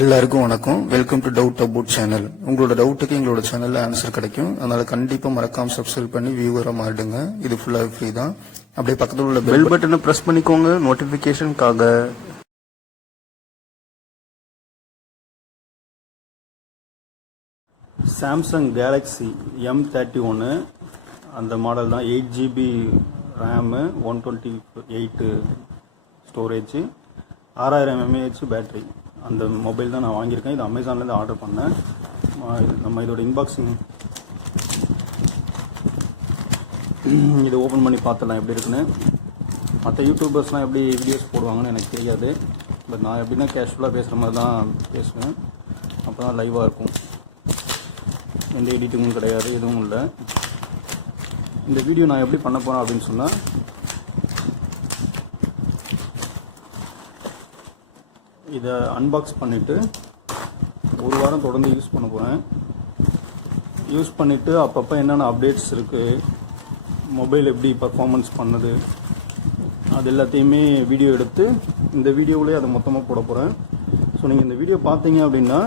எல்லாருக்கும் வணக்கம். Welcome to doubt about channel. உங்களோட டவுட்டுக்கு எங்களோட சேனல்ல ஆன்சர் கிடைக்கும். அதனால கண்டிப்பா மறக்காம சப்ஸ்கிரைப் பண்ணி வியூவரா மாறிடுங்க. இது ஃபுல்லா ஃப்ரீ தான். அப்படியே பக்கத்துல உள்ள பெல் பட்டனை பிரஸ் பண்ணிக்கோங்க நோட்டிபிகேஷனுக்காக. சாம்சங் கேலக்ஸி M31 அந்த மாடல் தான். 8GB RAM, 128 storage, 6000 mAh battery. அந்த மொபைல் தான் நான் வாங்கியிருக்கேன். இது அமேசான்லேருந்து ஆர்டர் பண்ணேன். நம்ம இதோட இன்பாக்ஸிங் இது ஓப்பன் பண்ணி பார்த்துடலாம் எப்படி இருக்குன்னு. மற்ற யூடியூபர்ஸ்லாம் எப்படி வீடியோஸ் போடுவாங்கன்னு எனக்கு தெரியாது. பட் நான் எப்படின்னா கேஷுவலாக பேசுகிற மாதிரி தான் பேசுவேன். அப்போ தான் லைவாக இருக்கும். எந்த எடிட்டிங்கும் கிடையாது, எதுவும் இல்லை. இந்த வீடியோ நான் எப்படி பண்ண போகிறேன் அப்படின்னு சொன்னால், இதை அன்பாக்ஸ் பண்ணிவிட்டு ஒரு வாரம் தொடர்ந்து யூஸ் பண்ண போகிறேன். யூஸ் பண்ணிவிட்டு அப்பப்போ என்னென்ன அப்டேட்ஸ் இருக்குது, மொபைல் எப்படி பர்ஃபார்மன்ஸ் பண்ணுது, அது எல்லாத்தையுமே வீடியோ எடுத்து இந்த வீடியோவிலே அதை மொத்தமாக போட போகிறேன். ஸோ நீங்கள் இந்த வீடியோ பார்த்தீங்க அப்படின்னா,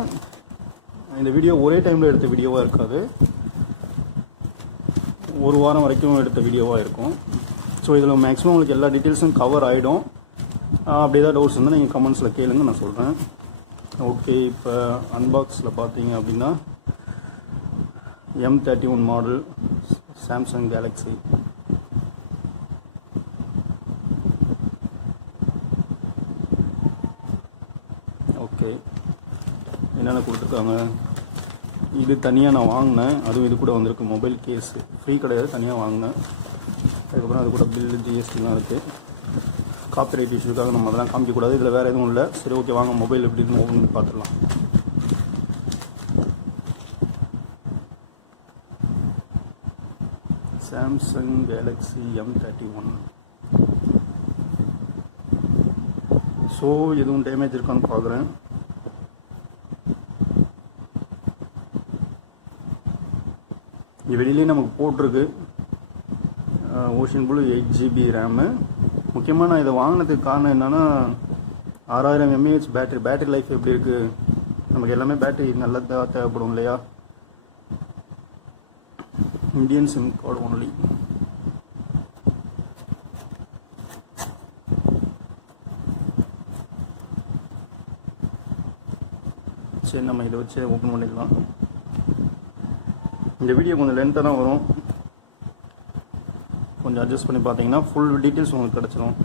இந்த வீடியோ ஒரே டைமில் எடுத்த வீடியோவாக இருக்காது, ஒரு வாரம் வரைக்கும் எடுத்த வீடியோவாக இருக்கும். ஸோ இதில் மேக்ஸிமம் உங்களுக்கு எல்லா டீட்டெயில்ஸும் கவர் ஆகிடும். அப்படி ஏதாவது டவுட்ஸ் இருந்தால் நீங்கள் கமெண்ட்ஸில் கேளுங்க, நான் சொல்கிறேன். ஓகே, இப்போ அன்பாக்ஸில் பார்த்தீங்க அப்படின்னா M31 model Samsung Galaxy. Okay, என்னென்ன கொடுத்துருக்காங்க. இது தனியாக நான் வாங்கினேன், அதுவும் இது கூட வந்திருக்கு. மொபைல் கேஸு ஃப்ரீ கிடையாது, தனியாக வாங்கினேன். அதுக்கப்புறம் அது கூட பில்லு, ஜிஎஸ்டிலாம் இருக்குது. காப்பிரைட் இஷ்யூக்காக நம்ம அதெல்லாம் காமிக்கக்கூடாது. இதில் வேறு எதுவும் இல்லை. சரி, ஓகே, வாங்க மொபைல் எப்படி இருந்து ஓப்பன் பண்ணி பார்த்துடலாம். Samsung Galaxy M31. ஸோ எதுவும் டேமேஜ் இருக்கான்னு பார்க்குறேன். இங்கே வெளியிலே நமக்கு போட்டிருக்கு ஓஷன் ப்ளூ 8GB ரேமு. முக்கியமாக நான் இதை வாங்கினதுக்கு காரணம் என்னென்னா, 6000 mAh பேட்டரி லைஃப் எப்படி இருக்குது. நமக்கு எல்லாமே பேட்டரி நல்லதாக தேவைப்படும் இல்லையா. Indian sim card only. சரி, நம்ம இதை வச்சு ஓப்பன் பண்ணிக்கலாம். இந்த வீடியோ கொஞ்சம் லென்த்தாக தான் வரும், கொஞ்சம் அட்ஜஸ்ட் பண்ணி பார்த்தீங்கன்னா ஃபுல் டீட்டெயில்ஸ் உங்களுக்கு கிடச்சிரும்.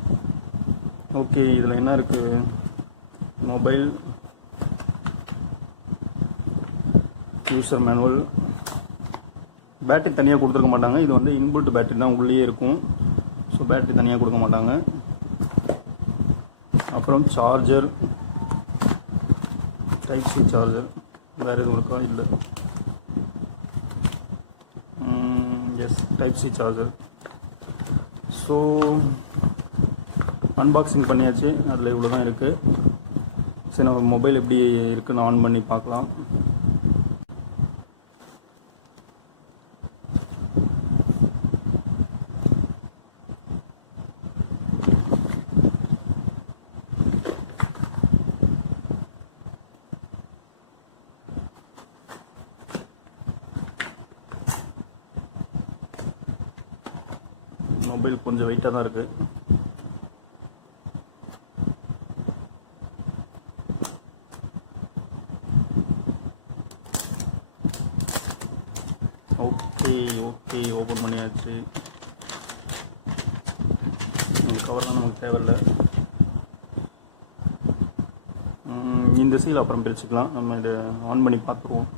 ஓகே, இதில் என்ன இருக்குது, மொபைல் யூசர் மேனுவல். பேட்டரி தனியாக கொடுத்துருக்க மாட்டாங்க. இது வந்து இன்பில்ட் பேட்டரி தான் உள்ளே இருக்கும். ஸோ பேட்டரி தனியாக கொடுக்க மாட்டாங்க. அப்புறம் சார்ஜர், டைப் சி சார்ஜர். வேறு எதுவும் இருக்கா? இல்லை. Yes, type C charger. So unboxing பண்ணியாச்சு. அதில் இவ்வளோ தான் இருக்குது. சரி, நம்ம மொபைல் எப்படி இருக்குன்னு ஆன் பண்ணி பார்க்கலாம். மொபைல் கொஞ்சம் வெயிட்டாக தான் இருக்குது. ஓகே, ஓப்பன் பண்ணியாச்சு. கவர்லாம் நமக்கு தேவையில்லை. இந்த சீல் அப்புறம் பிரிச்சுக்கலாம். நம்ம இதை ஆன் பண்ணி பார்த்துருவோம்.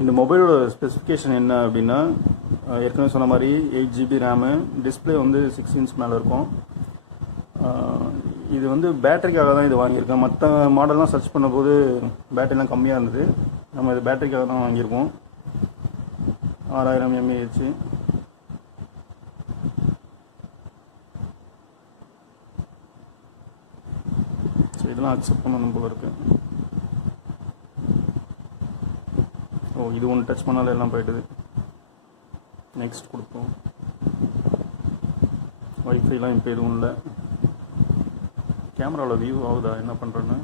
இந்த மொபைலோட ஸ்பெசிஃபிகேஷன் என்ன அப்படின்னா, ஏற்கனவே சொன்ன மாதிரி 8GB ரேமு, டிஸ்பிளே வந்து 6 inch மேலே இருக்கும். இது வந்து பேட்டரிக்காக தான் இது வாங்கியிருக்கேன். மற்ற மாடல்லாம் சர்ச் பண்ணும்போது பேட்டரிலாம் கம்மியாக இருந்தது. நம்ம இது பேட்டரிக்காக தான் வாங்கியிருக்கோம். 6000 mAh. ஸோ இதெல்லாம் அக்செப்ட் பண்ணணும் போல இருக்கு. ஓ, இது ஒன்று டச் பண்ணாலும் எல்லாம் போயிட்டுது. நெக்ஸ்ட் கொடுப்போம். வைஃபைலாம் இப்போ எதுவும் இல்லை. கேமராவில் வியூ ஆகுதா என்ன பண்ணுறேன்னு?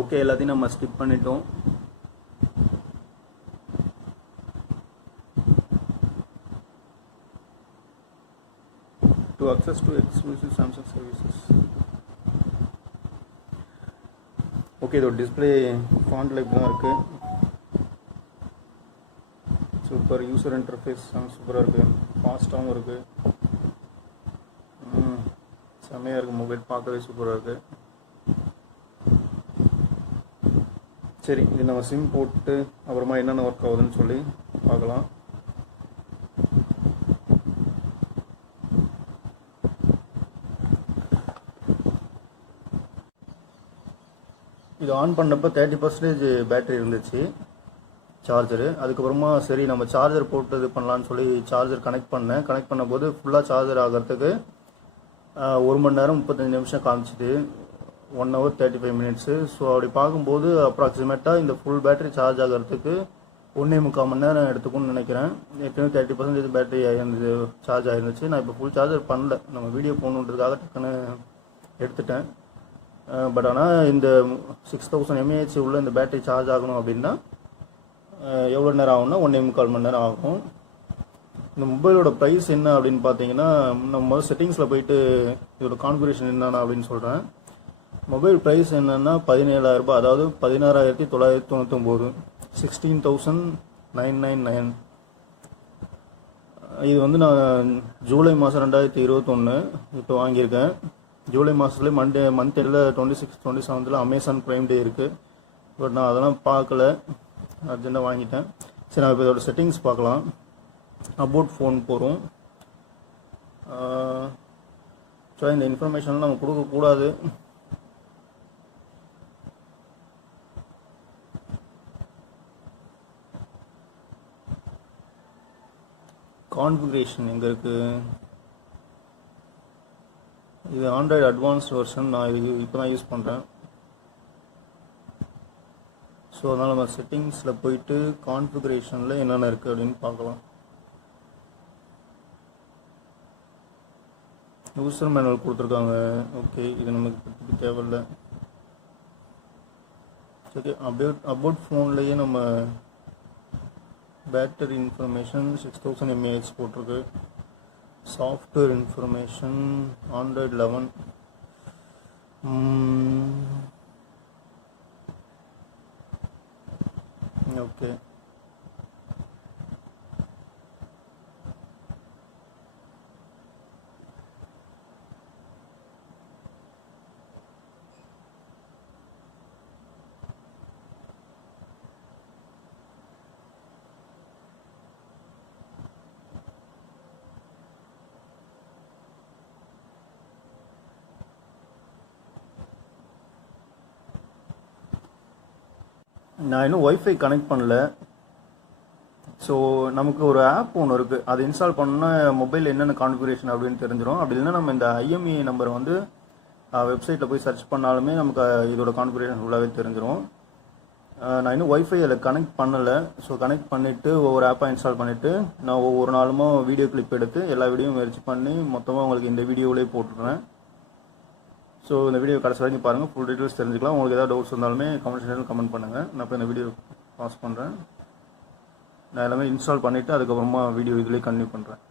ஓகே, எல்லாத்தையும் நம்ம ஸ்கிப் பண்ணிட்டோம். To access to exclusive Samsung services. Okay, இதோட டிஸ்பிளே ஃபாண்ட்ல இப்படி தான் இருக்குது. சூப்பர் யூசர் இன்டர்ஃபேஸ் சூப்பராக இருக்குது. ஃபாஸ்ட்டாகவும் இருக்குது. செம்மையாக இருக்குது. மொபைல் பார்க்கவே சூப்பராக இருக்குது. சரி, இது நம்ம சிம் போட்டு அப்புறமா என்னென்ன ஒர்க் ஆகுதுன்னு சொல்லி பார்க்கலாம். இது ஆன் பண்ணப்போ 30% பேட்டரி இருந்துச்சு சார்ஜரு. அதுக்கப்புறமா சரி நம்ம சார்ஜர் போட்டு இது பண்ணலான்னு சொல்லி சார்ஜர் கனெக்ட் பண்ணும்போது ஃபுல்லாக சார்ஜர் ஆகிறதுக்கு 1 மணி நேரம் 35 நிமிஷம் காமிச்சிது. 1 hour 35 minutes. ஸோ அப்படி பார்க்கும்போது அப்ராக்சிமேட்டாக இந்த ஃபுல் பேட்டரி சார்ஜ் ஆகிறதுக்கு 1.25 மணி நேரம் எடுத்துக்கும்னு நினைக்கிறேன். ஏற்கனவே 30% பேட்டரி ஆகிருந்தது, சார்ஜ் ஆகிருந்துச்சு. நான் இப்போ ஃபுல் சார்ஜர் பண்ணல, நம்ம வீடியோ போகணுன்றதுக்காக டக்குன்னு எடுத்துட்டேன். பட் ஆனால் இந்த 6000 mAh உள்ள இந்த பேட்டரி சார்ஜ் ஆகணும் அப்படின்னா எவ்வளோ நேரம் ஆகும்னா 1.25 மணி நேரம் ஆகும். இந்த மொபைலோட ப்ரைஸ் என்ன அப்படின்னு பார்த்தீங்கன்னா, நம்ம முதல்ல செட்டிங்ஸில் போயிட்டு இதோட கான்ஃபிகரேஷன் என்னென்ன அப்படின்னு சொல்கிறேன். மொபைல் ப்ரைஸ் என்னென்னா 17,000 ரூபாய், அதாவது 16,999, 16,999. இது வந்து நான் ஜூலை மாதம் 2021 இப்போ வாங்கியிருக்கேன். ஜூலை மாதத்துலேயே மந்த் எண்டில் 26, 27 அமேசான் ப்ரைம் டே இருக்குது. பட் நான் அதெல்லாம் பார்க்கல, அர்ஜென்ட்டாக வாங்கிட்டேன். சரி, நான் இப்போ இதோட செட்டிங்ஸ் பார்க்கலாம். அபவுட் ஃபோன் போகிறோம். ஸோ இந்த இன்ஃபர்மேஷன்லாம் நம்ம கொடுக்கக்கூடாது. கான்ஃபிகரேஷன் எங்கே இருக்குது? இது ஆண்ட்ராய்டு அட்வான்ஸ்ட் வெர்ஷன். நான் இது இப்போ தான் யூஸ் பண்ணுறேன். ஸோ அதனால் நம்ம செட்டிங்ஸில் போயிட்டு கான்ஃபிகரேஷனில் என்னென்ன இருக்குது அப்படின்னு பார்க்கலாம். யூசர் மேனுவல் கொடுத்துருக்காங்க. ஓகே, இது நமக்கு தேவையில்லை. சரி, அபவுட் ஃபோன்லேயே நம்ம பேட்டரி இன்ஃபர்மேஷன் 6000 mAh போட்டிருக்கு. Software information Android 11. ஓகே, நான் இன்னும் ஒய்ஃபை கனெக்ட் பண்ணல. ஸோ நமக்கு ஒரு ஆப் ஒன்று இருக்குது, அதை இன்ஸ்டால் பண்ணால் மொபைல் என்னென்ன கான்ஃபிகரேஷன் அப்படின்னு தெரிஞ்சிடும். அப்படி இல்லைன்னா நம்ம இந்த IMEI நம்பரை வந்து வெப்சைட்டில் போய் சர்ச் பண்ணாலுமே நமக்கு இதோட கான்ஃபிகரேஷன் ஃபுல்லாகவே தெரிஞ்சிடும். நான் இன்னும் ஒய்ஃபை அதில் கனெக்ட் பண்ணலை. ஸோ கனெக்ட் பண்ணிவிட்டு ஒவ்வொரு ஆப்பாக இன்ஸ்டால் பண்ணிவிட்டு நான் ஒவ்வொரு நாளும் வீடியோ கிளிப் எடுத்து எல்லா வீடியோவும் முயற்சி பண்ணி மொத்தமாக உங்களுக்கு இந்த வீடியோவிலே போட்டுடுறேன். ஸோ இந்த வீடியோ கடைசி வரைக்கும் பாருங்கள், ஃபுல் டீட்டெயில்ஸ் தெரிஞ்சுக்கலாம். உங்களுக்கு ஏதாவது டவுட்ஸ் இருந்தாலுமே கமெண்ட் செக்ஷனில் கமெண்ட் பண்ணுங்கள். நான் இப்போ இந்த வீடியோ பாஸ் பண்ணுறேன். நான் எல்லாமே இன்ஸ்டால் பண்ணிவிட்டு அதுக்கப்புறமா வீடியோ இதிலே கண்டினியூ பண்ணுறேன்.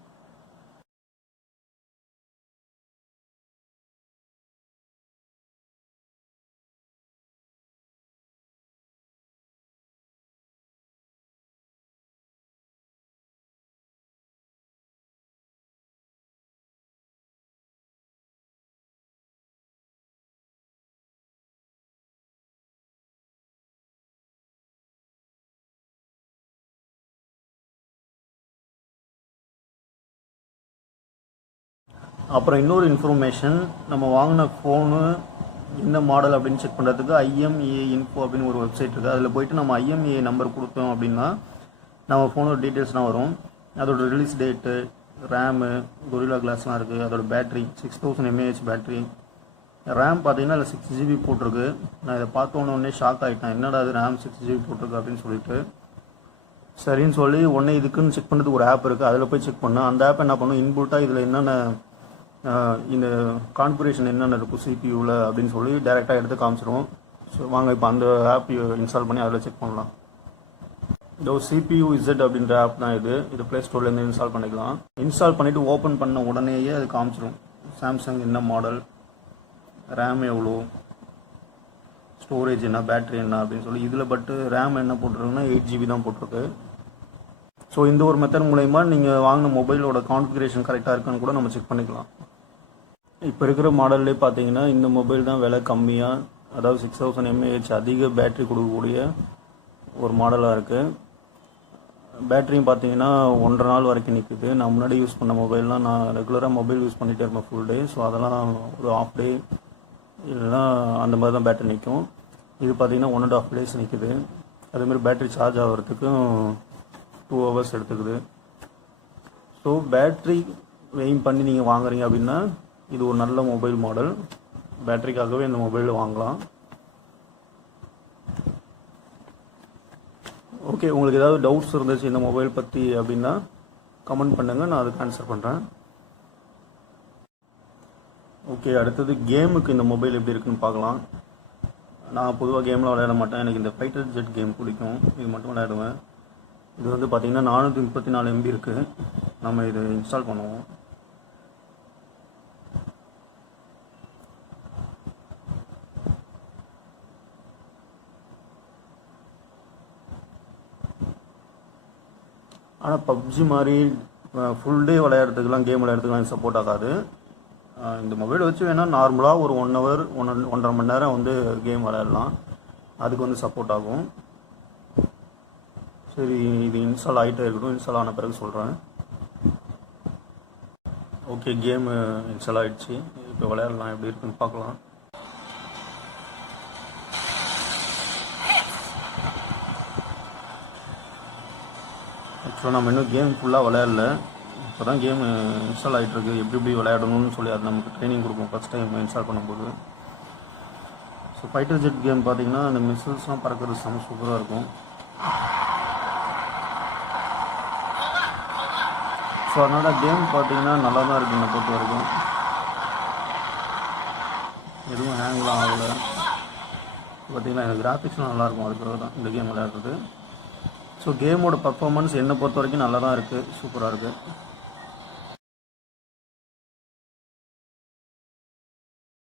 அப்புறம் இன்னொரு இன்ஃபர்மேஷன், நம்ம வாங்கின ஃபோனு என்ன மாடல் அப்படின்னு செக் பண்ணுறதுக்கு IMEI இன்ஃபோ அப்படின்னு ஒரு வெப்சைட் இருக்குது. அதில் போய்ட்டு நம்ம IMEI நம்பர் கொடுத்தோம் அப்படின்னா நம்ம ஃபோனோட டீட்டெயில்ஸ்லாம் வரும். அதோட ரிலீஸ் டேட்டு, ரேமு, கொரில்லா கிளாஸ்லாம் இருக்குது. அதோட பேட்ரி 6000 mAh பேட்ரி. ரேம் பார்த்தீங்கன்னா அதில் 6GB போட்டிருக்கு. நான் இதை பார்த்தோன்னே ஷாக் ஆகிட்டேன், என்னடா அது ரேம் 6GB போட்டிருக்கு அப்படின்னு சொல்லிட்டு. சரின்னு சொல்லி உடனே இதுக்குன்னு செக் பண்ணுறதுக்கு ஒரு ஆப் இருக்குது, அதில் போய் செக் பண்ணேன். அந்த ஆப் என்ன பண்ணும், இன்புட்டாக இதில் என்னென்ன இந்த கான்ஃபிகரேஷன் என்னென்ன இருக்கும் சிபியூவில் அப்படின்னு சொல்லி டைரெக்டாக எடுத்து காமிச்சிடும். ஸோ வாங்க இப்போ அந்த ஆப் இன்ஸ்டால் பண்ணி அதில் செக் பண்ணலாம். இந்த CPU Z அப்படின்ற ஆப் தான் இது ப்ளே ஸ்டோர்லேருந்து இன்ஸ்டால் பண்ணிக்கலாம். இன்ஸ்டால் பண்ணிவிட்டு ஓப்பன் பண்ண உடனேயே அது காமிச்சிடும் சாம்சங் என்ன மாடல், ரேம் எவ்வளோ, ஸ்டோரேஜ் என்ன, பேட்ரி என்ன அப்படின்னு சொல்லி. இதில் பட்டு ரேம் என்ன போட்டிருக்குன்னா 8GB தான் போட்டிருக்கு. ஸோ இந்த ஒரு மெத்தட் மூலயமா நீங்கள் வாங்கின மொபைலோட கான்ஃபிகரேஷன் கரெக்டாக இருக்கான்னு கூட நம்ம செக் பண்ணிக்கலாம். இப்போ இருக்கிற மாடல்லே பார்த்தீங்கன்னா இந்த மொபைல் தான் விலை கம்மியாக, அதாவது 6000 mAh அதிக பேட்ரி கொடுக்கக்கூடிய ஒரு மாடலாக இருக்குது. பேட்டரியும் பார்த்தீங்கன்னா 1.5 நாள் வரைக்கும் நிற்குது. நான் முன்னாடி யூஸ் பண்ண மொபைல்லாம் நான் ரெகுலராக மொபைல் யூஸ் பண்ணிகிட்டே இருப்பேன் ஃபுல் டே. ஸோ அதெல்லாம் ஒரு ½ டே இல்லைனா அந்த மாதிரி தான் பேட்டரி நிற்கும். இது பார்த்தீங்கன்னா 1.5 days நிற்குது. அதேமாதிரி பேட்டரி சார்ஜ் ஆகிறதுக்கும் 2 hours எடுத்துக்குது. ஸோ பேட்ரி எய்ம் பண்ணி நீங்கள் வாங்குறீங்க அப்படின்னா இது ஒரு நல்ல மொபைல் மாடல். பேட்டரிக்காகவே இந்த மொபைல் வாங்கலாம். ஓகே, உங்களுக்கு ஏதாவது டவுட்ஸ் இருந்துச்சு இந்த மொபைல் பற்றி அப்படின்னா கமெண்ட் பண்ணுங்கள், நான் அதுக்கு ஆன்சர் பண்ணுறேன். ஓகே, அடுத்தது கேமுக்கு இந்த மொபைல் எப்படி இருக்குன்னு பார்க்கலாம். நான் பொதுவாக கேம்லாம் விளையாட மாட்டேன், எனக்கு இந்த ஃபைட்டர் ஜெட் கேம் பிடிக்கும், இது மட்டும் விளையாடுவேன். இது வந்து பார்த்திங்கன்னா 434 MB இருக்குது. நம்ம இது இன்ஸ்டால் பண்ணுவோம். ஆனால் பப்ஜி மாதிரி ஃபுல் டே விளையாடுறதுக்கெலாம், கேம் விளையாடுறதுக்கெலாம் சப்போர்ட் ஆகாது. இந்த மொபைல் வச்சு வேணால் நார்மலாக ஒரு 1 hour 1.5 மணி நேரம் வந்து கேம் விளையாடலாம், அதுக்கு வந்து சப்போர்ட் ஆகும். சரி, இது இன்ஸ்டால் ஆகிட்டே இருக்கட்டும், இன்ஸ்டால் ஆன பிறகு சொல்கிறேன். ஓகே, கேமு இன்ஸ்டால் ஆகிடுச்சு. இப்போ விளையாடலாம், எப்படி இருக்குன்னு பார்க்கலாம். ஆக்சுவலாக நம்ம இன்னும் கேம் ஃபுல்லாக விளையாடல, இப்போ தான் கேம் இன்ஸ்டால் ஆகிட்டுருக்கு. எப்படி விளையாடணும்னு சொல்லி அது நமக்கு ட்ரைனிங் கொடுக்கும் ஃபஸ்ட் டைம் இன்ஸ்டால் பண்ணும்போது. ஸோ ஃபைட்டர் ஜெட் கேம் பார்த்திங்கன்னா அந்த மிஸ்ஸில்ஸ்லாம் பறக்கிறது செம்ம சூப்பராக இருக்கும். ஸோ அதனால் கேம் பார்த்திங்கன்னா நல்லா தான் இருக்குது என்னை பொறுத்த வரைக்கும். எதுவும் ஹேங்லாம் ஆகலை. பார்த்திங்கன்னா எனக்கு கிராஃபிக்ஸ்லாம் நல்லாயிருக்கும், அதுக்காக தான் இந்த கேம் விளையாடுறது. ஸோ கேமோட பர்ஃபார்மன்ஸ் என்னை பொறுத்த வரைக்கும் நல்லா தான் இருக்குது, சூப்பராக இருக்குது.